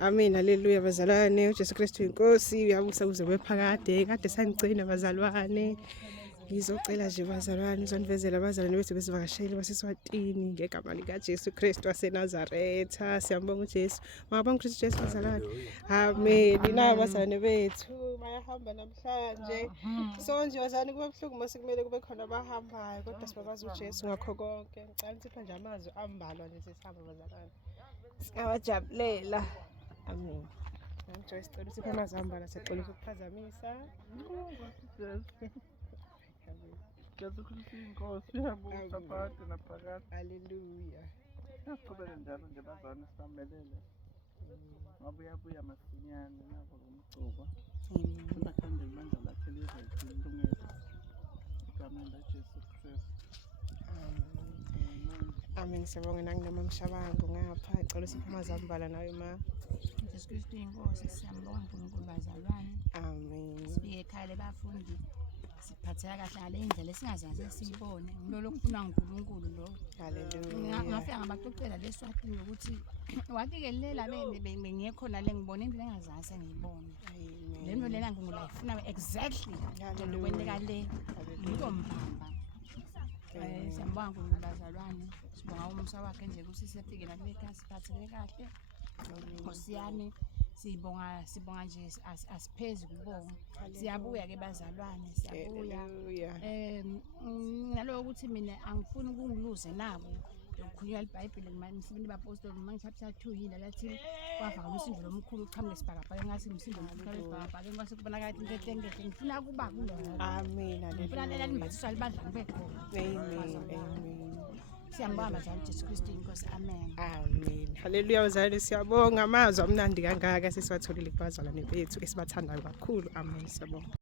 Amen, haleluya bazalwane. uJesu Kristu inkosi, uyabusa kuze kwephakade. Kade sangigcina bazalwane. Ngizocela nje bazalwane uzonivezela abazalwane bethu besivakasheli baseSwatini ngegama lika Jesu Kristu waseNazaretha. Siyambonga uJesu. Mabonga uKristu Jesu bazalwane. Amen. Nina abazalwane bethu bayahamba namhlanje. So nje bazalwane kuba buhlungu mase kumele kube khona abahambayo kodwa sibabaza uJesu ngakho konke. Ngicela nisiphe nje amazwi ambalwa nje sisihamba bazalwane. Siyawajabulela. Amen. Ngicela sicela usiphe amazwi ambalwa sicela ukuphazamisa. Jesu Kristu inkosi uyabusa phakathi naphakathi. Haleluya. Siqhubeke njalo nje bazalwane sisamelele. Ngoba uyabuya masinyane nabo ngomgcoba. Sibakhande ibandla lakhe lizoyilungela. Egameni laJesu Kristu. Amen. Siyabonga nanginoma Mshabangu ngapha. Ngicela usiphe amazwi ambalwa nawe ma. Jesu Kristu inkosi siyambonga uNkulunkulu bazalwane. Amen. Sifike ekhaya lebafundi siphatheka kahle ngale indlela esingazazi siyibone. Ngilolo kufunwa nguNkulunkulu lo. Haleluya. Ngafika ngabaxoxela leSwatini ukuthi wathi-ke lela bengiyekhona le ngibona into engazazi ngiyibone. Amen. Le nto lena ngiyifuna exactly Hallelujah. lokweneka le yilo mbamba. Siyambonga uNkulunkulu bazalwane. Sibonga umusa wakhe nje ukuthi sifike la ekhaya siphatheke kahle. Nkosi yami sibonga nje asiphezi kubonga. Siyabuya ke bazalwane siyabuya. Naloko ukuthi mina angifuni ukungiluze nabo ukukhulunywa iBhayibheli emisebeni yabaPostoli Mark chapter 2 yila lathi kwavaka umsindo lomkhulu uchamuke isibhakabhaka ngathi umsindo omkhulu isibhakabhaka ngase kubonakala into enhle ngifuna kuba kulona. Amen. Ngifuna lena limbathiswa libandla libe khona. Amen. Siyambonga bazalwane Jesu Kristu inkosi. Amen. Amen. Haleluya bazalwane siyabonga amazwi amnandi kangaka sesiwatholile kubazalwane bethu esibathandayo kakhulu. Amen. Siyabonga.